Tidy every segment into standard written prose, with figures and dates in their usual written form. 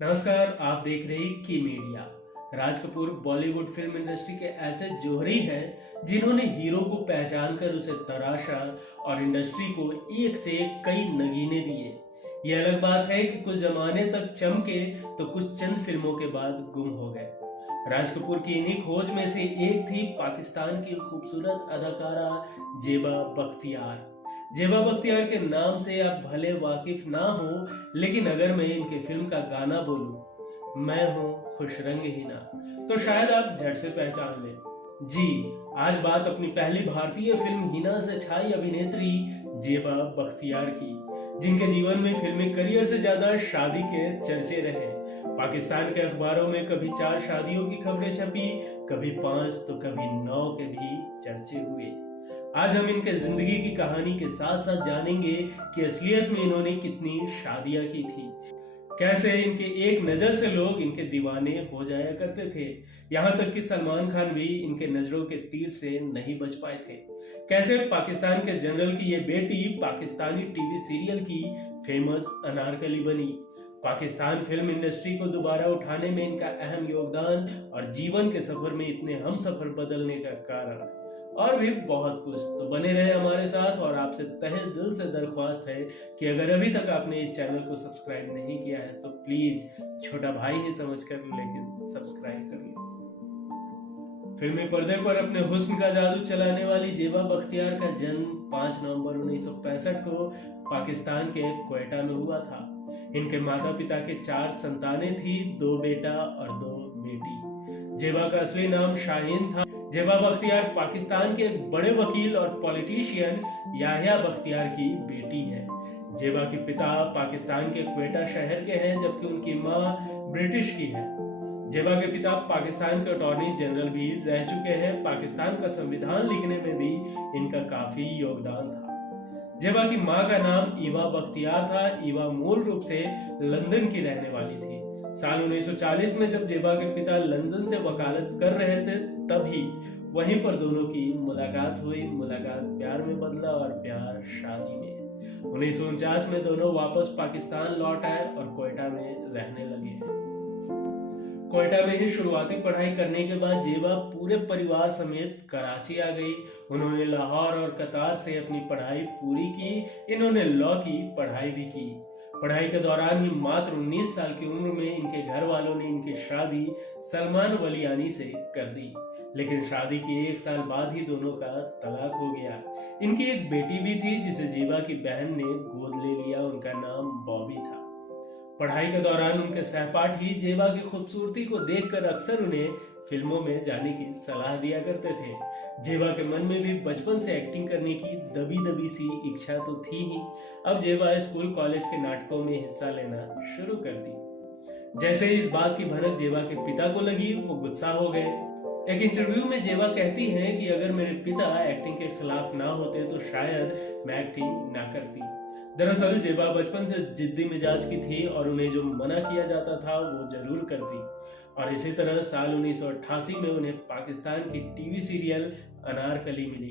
नमस्कार, आप देख रहे हैं की media. Raj Kapoor Bollywood film industry के ऐसे जौहरी हैं जिन्होंने हीरो को पहचान कर उसे तराशा और इंडस्ट्री को एक से एक कई नगीने दिए। ये अलग बात है कि कुछ जमाने तक चमके तो कुछ चंद फिल्मों के बाद गुम हो गए। राज कपूर की इन्हीं खोज में से एक थी पाकिस्तान की खूबसूरत अदाकारा जेबा बख्तियार। जेबा बख्तियार के नाम से आप भले वाकिफ ना हो, लेकिन अगर मैं इनके फिल्म का गाना बोलूं, मैं हूं खुश रंग हीना, तो शायद आप झट से पहचान लें। जी, आज बात अपनी पहली भारतीय फिल्म हीना से छाई अभिनेत्री जेबा बख्तियार की, जिनके जीवन में फिल्मी करियर से ज्यादा शादी के चर्चे रहे। पाकिस्तान के अखबारों में कभी 4 शादियों की खबरें छपी, कभी 5 तो कभी 9 के भी चर्चे हुए। आज हम इनके जिंदगी की कहानी के साथ साथ जानेंगे कि असलियत में इन्होंने कितनी शादियां की थी, कैसे इनके एक नजर से लोग इनके दीवाने हो जाया करते थे, यहाँ तक कि सलमान खान भी इनके नजरों के तीर से नहीं बच पाए थे। कैसे पाकिस्तान के जनरल की ये बेटी पाकिस्तानी टीवी सीरियल की फेमस अनारकली बनी, पाकिस्तान फिल्म इंडस्ट्री को दोबारा उठाने में इनका अहम योगदान और जीवन के सफर में इतने हम सफर बदलने का कारण, और भी बहुत कुछ। तो बने रहे हमारे साथ, और आपसे तहे दिल से दरख्वास्त है कि अगर अभी तक आपने इस चैनल को सब्सक्राइब नहीं किया है तो प्लीज छोटा भाई ही समझकर लेकिन सब्सक्राइब कर लो। फिल्मी पर्दे पर अपने हुस्न का जादू चलाने वाली जेबा बख्तियार का जन्म 5 नवंबर 1965 को पाकिस्तान के क्वेटा में हुआ था। इनके माता पिता के 4 संतानें थी, 2 बेटा और 2 बेटी। जेबा का असली नाम शाहीन था। जेबा बख्तियार पाकिस्तान के बड़े वकील और पॉलिटिशियन याहिया बख्तियार की बेटी है। जेबा के पिता पाकिस्तान के क्वेटा शहर के हैं, जबकि उनकी मां ब्रिटिश की है। जेबा के पिता पाकिस्तान के अटॉर्नी जनरल भी रह चुके हैं। पाकिस्तान का संविधान लिखने में भी इनका काफी योगदान था। जेबा की मां का नाम ईवा बख्तियार था। ईवा मूल रूप से लंदन की रहने वाली थी। साल 1940 में जब जेबा के पिता लंदन से वकालत कर रहे थे, तभी वहीं पर दोनों की मुलाकात हुई। मुलाकात प्यार में बदला और प्यार शादी में। 1949 में दोनों वापस पाकिस्तान लौट आए और क्वेटा में रहने लगे। क्वेटा में ही शुरुआती पढ़ाई करने के बाद जेबा पूरे परिवार समेत कराची आ गई। उन्होंने लाहौर और कतार से अपनी पढ़ाई पूरी की। इन्होंने लॉ की पढ़ाई भी की। पढ़ाई के दौरान ही मात्र 19 साल की उम्र में इनके घर वालों ने इनकी शादी सलमान वलियानी से कर दी, लेकिन शादी के 1 साल बाद ही दोनों का तलाक हो गया। इनकी एक बेटी भी थी जिसे जेबा की बहन ने गोद ले लिया। उनका नाम बॉबी था। पढ़ाई के दौरान उनके सहपाठी जेबा की खूबसूरती को देखकर अक्सर उन्हें फिल्मों में जाने की सलाह दिया करते थे। जेबा के मन में भी बचपन से एक्टिंग करने की दबी दबी सी इच्छा तो थी ही। अब जेबा स्कूल कॉलेज के नाटकों में हिस्सा लेना शुरू कर दी। जैसे ही इस बात की भनक जेबा के पिता को लगी, वो गुस्सा हो गए। एक इंटरव्यू में जेबा कहती हैं कि अगर मेरे पिता एक्टिंग के खिलाफ ना होते तो शायद मैं एक्टिंग ना करती। दरअसल जेबा बचपन से जिद्दी मिजाज की थी और उन्हें जो मना किया जाता था वो जरूर करती। और इसी तरह साल 1988 में उन्हें पाकिस्तान की टीवी सीरियल अनारकली मिली।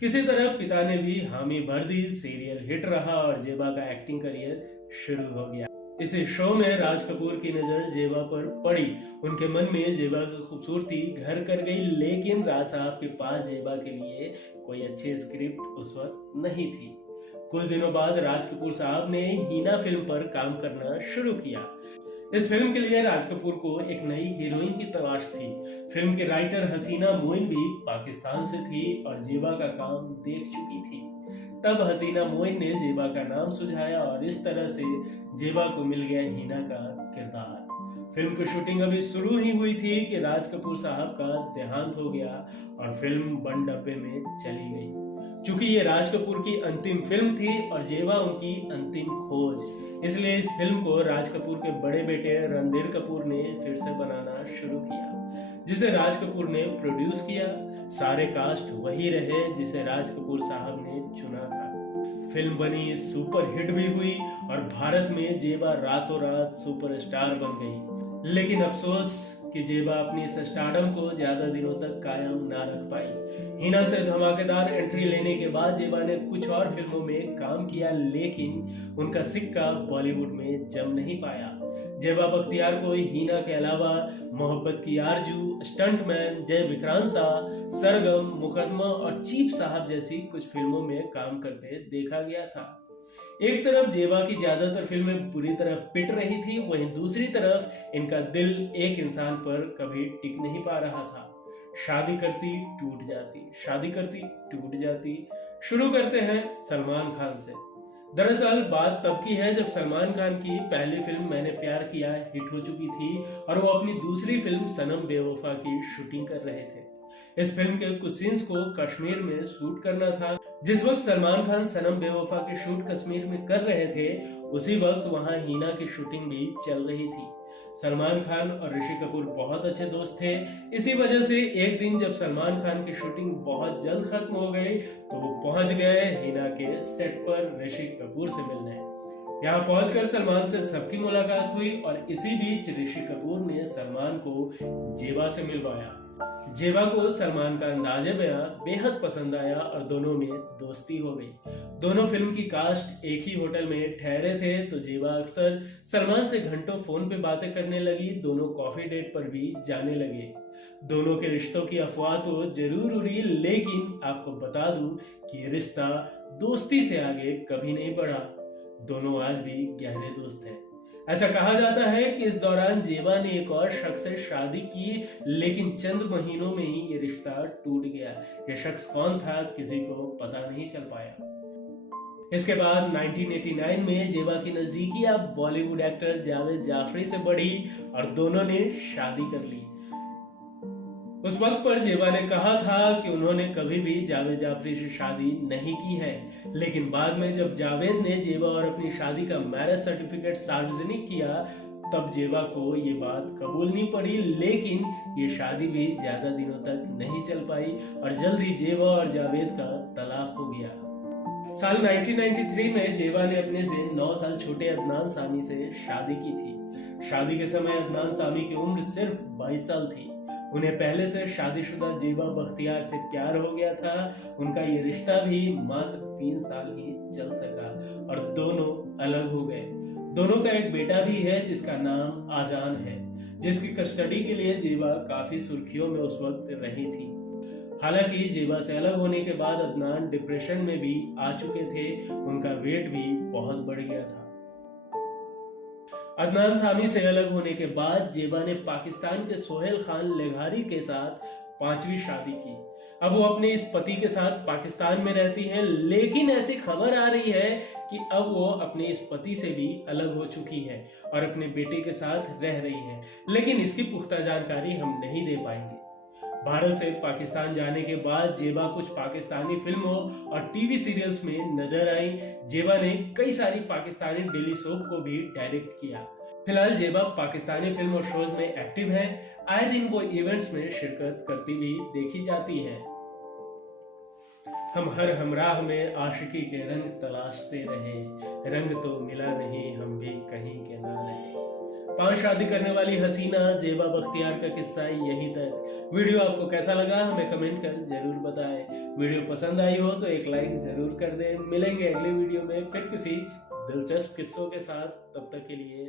किसी तरह पिता ने भी हामी भर दी। सीरियल हिट रहा और जेबा का एक्टिंग करियर शुरू हो गया। इस शो में राज कपूर की नजर जेबा पर पड़ी। उनके मन में जेबा की खूबसूरती घर कर गई, लेकिन राज साहब के पास जेबा के लिए कोई अच्छी स्क्रिप्ट उस वक्त नहीं थी। कुछ दिनों बाद राज कपूर साहब ने हीना फिल्म पर काम करना शुरू किया। इस फिल्म के लिए राज कपूर को एक नई हीरोइन की तलाश थी। फिल्म के राइटर हसीना मोइन भी पाकिस्तान से थी और जेबा का काम देख चुकी थी। तब हसीना मोइन ने जेबा का नाम सुझाया और इस तरह से जेबा को मिल गया हीना का किरदार। फिल्म की शूटिंग अभी शुरू ही हुई थी कि राज कपूर साहब का देहांत हो गया और फिल्म बंद डब्बे में चली गई। चूंकि ये राज कपूर की अंतिम फिल्म थी और जेबा उनकी अंतिम खोज, इसलिए इस फिल्म को राज कपूर के बड़े बेटे रणधीर कपूर ने फिर से बनाना शुरू किया, जिसे राज कपूर ने प्रोड्यूस किया। सारे कास्ट वही रहे जिसे राज कपूर साहब ने चुना था। फिल्म बनी, सुपर हिट भी हुई और भारत में जेबा रातों रात सुपरस्टार बन गई। लेकिन अफसोस कि जेबा अपनी इस स्टारडम को ज्यादा दिनों तक कायम ना रख पाई। हिना से धमाकेदार एंट्री लेने के बाद जेबा ने कुछ और फिल्मों में काम किया, लेकिन उनका सिक्का बॉलीवुड में जम नहीं पाया। जेबा बख्तियार को हीना के अलावा मोहब्बत की आरजू, स्टंटमैन, जय विक्रांता, सरगम, मुकदमा और चीफ साहब जैसी कुछ फिल्मों में काम करते देखा गया था। एक तरफ जेबा की ज्यादातर फिल्में बुरी तरह पिट रही थी, वहीं दूसरी तरफ इनका दिल एक इंसान पर कभी टिक नहीं पा रहा था। शादी करती टूट जाती, शादी करती टूट जाती। शुरू करते हैं सलमान खान से। दरअसल बात तब की है जब सलमान खान की पहली फिल्म मैंने प्यार किया हिट हो चुकी थी और वो अपनी दूसरी फिल्म सनम बेवफा की शूटिंग कर रहे थे। इस फिल्म के कुछ सीन्स को कश्मीर में शूट करना था। जिस वक्त सलमान खान सनम बेवफा के शूट कश्मीर में कर रहे थे, उसी वक्त वहां हीना की शूटिंग भी चल रही थी। सलमान खान और ऋषि कपूर बहुत अच्छे दोस्त थे। इसी वजह से एक दिन जब सलमान खान की शूटिंग बहुत जल्द खत्म हो गई तो वो पहुंच गए हीना के सेट पर ऋषि कपूर से मिलने। यहाँ पहुंचकर सलमान से सबकी मुलाकात हुई और इसी बीच ऋषि कपूर ने सलमान को जेबा से मिलवाया। जेबा को सलमान का अंदाज़े बयां बेहद पसंद आया और दोनों में दोस्ती हो गई। दोनों फिल्म की कास्ट एक ही होटल में ठहरे थे तो जेबा अक्सर सलमान से घंटों फोन पे बातें करने लगी। दोनों कॉफी डेट पर भी जाने लगे। दोनों के रिश्तों की अफवाह तो जरूर उड़ी, लेकिन आपको बता दूं कि ये रिश्ता दोस्ती से आगे कभी नहीं बढ़ा। दोनों आज भी गहरे दोस्त हैं। ऐसा कहा जाता है कि इस दौरान जेबा ने एक और शख्स से शादी की, लेकिन चंद महीनों में ही ये रिश्ता टूट गया। ये शख्स कौन था किसी को पता नहीं चल पाया। इसके बाद 1989 में जेबा की नजदीकी अब बॉलीवुड एक्टर जावेद जाफरी से बढ़ी और दोनों ने शादी कर ली। उस वक्त पर जेबा ने कहा था कि उन्होंने कभी भी जावेद जाफरी से शादी नहीं की है, लेकिन बाद में जब जावेद ने जेबा और अपनी शादी का मैरिज सर्टिफिकेट सार्वजनिक किया तब जेबा को ये बात कबूलनी पड़ी, लेकिन ये शादी भी ज्यादा दिनों तक नहीं चल पाई और जल्द ही जेबा और जावेद का तलाक हो गया। साल 1993 में जेबा ने अपने से 9 साल छोटे अदनान सामी से शादी की थी। शादी के समय अदनान सामी की उम्र सिर्फ 22 साल थी। उन्हें पहले से शादीशुदा जेबा बख्तियार से प्यार हो गया था। उनका ये रिश्ता भी मात्र 3 साल ही चल सका और दोनों अलग हो गए। दोनों का एक बेटा भी है जिसका नाम आजान है, जिसकी कस्टडी के लिए जेबा काफी सुर्खियों में उस वक्त रही थी। हालांकि जेबा से अलग होने के बाद अदनान डिप्रेशन में भी आ चुके थे। उनका वेट भी बहुत बढ़ गया था। अदनान सामी से अलग होने के बाद जेबा ने पाकिस्तान के सोहेल खान लेघारी के साथ 5वीं शादी की। अब वो अपने इस पति के साथ पाकिस्तान में रहती हैं, लेकिन ऐसी खबर आ रही है कि अब वो अपने इस पति से भी अलग हो चुकी हैं और अपने बेटे के साथ रह रही हैं, लेकिन इसकी पुख्ता जानकारी हम नहीं दे पाएंगे। भारत से पाकिस्तान जाने के बाद जेबा कुछ पाकिस्तानी फिल्मों और टीवी सीरियल्स में नजर आई। जेबा ने कई सारी पाकिस्तानी डेली सोप को भी डायरेक्ट किया। फिलहाल जेबा पाकिस्तानी फिल्म और शोज में एक्टिव हैं। आए दिन वो इवेंट्स में शिरकत करती भी देखी जाती हैं। हम हर हमराह में आशिकी के रंग तलाशते रहे, रंग तो मिला नहीं, हम भी कहीं के ना रहे। 5 शादी करने वाली हसीना जेबा बख्तियार का किस्सा यहीं तक। वीडियो आपको कैसा लगा हमें कमेंट कर जरूर बताएं। वीडियो पसंद आई हो तो एक लाइक जरूर कर दें। मिलेंगे अगले वीडियो में फिर किसी दिलचस्प किस्सों के साथ। तब तक के लिए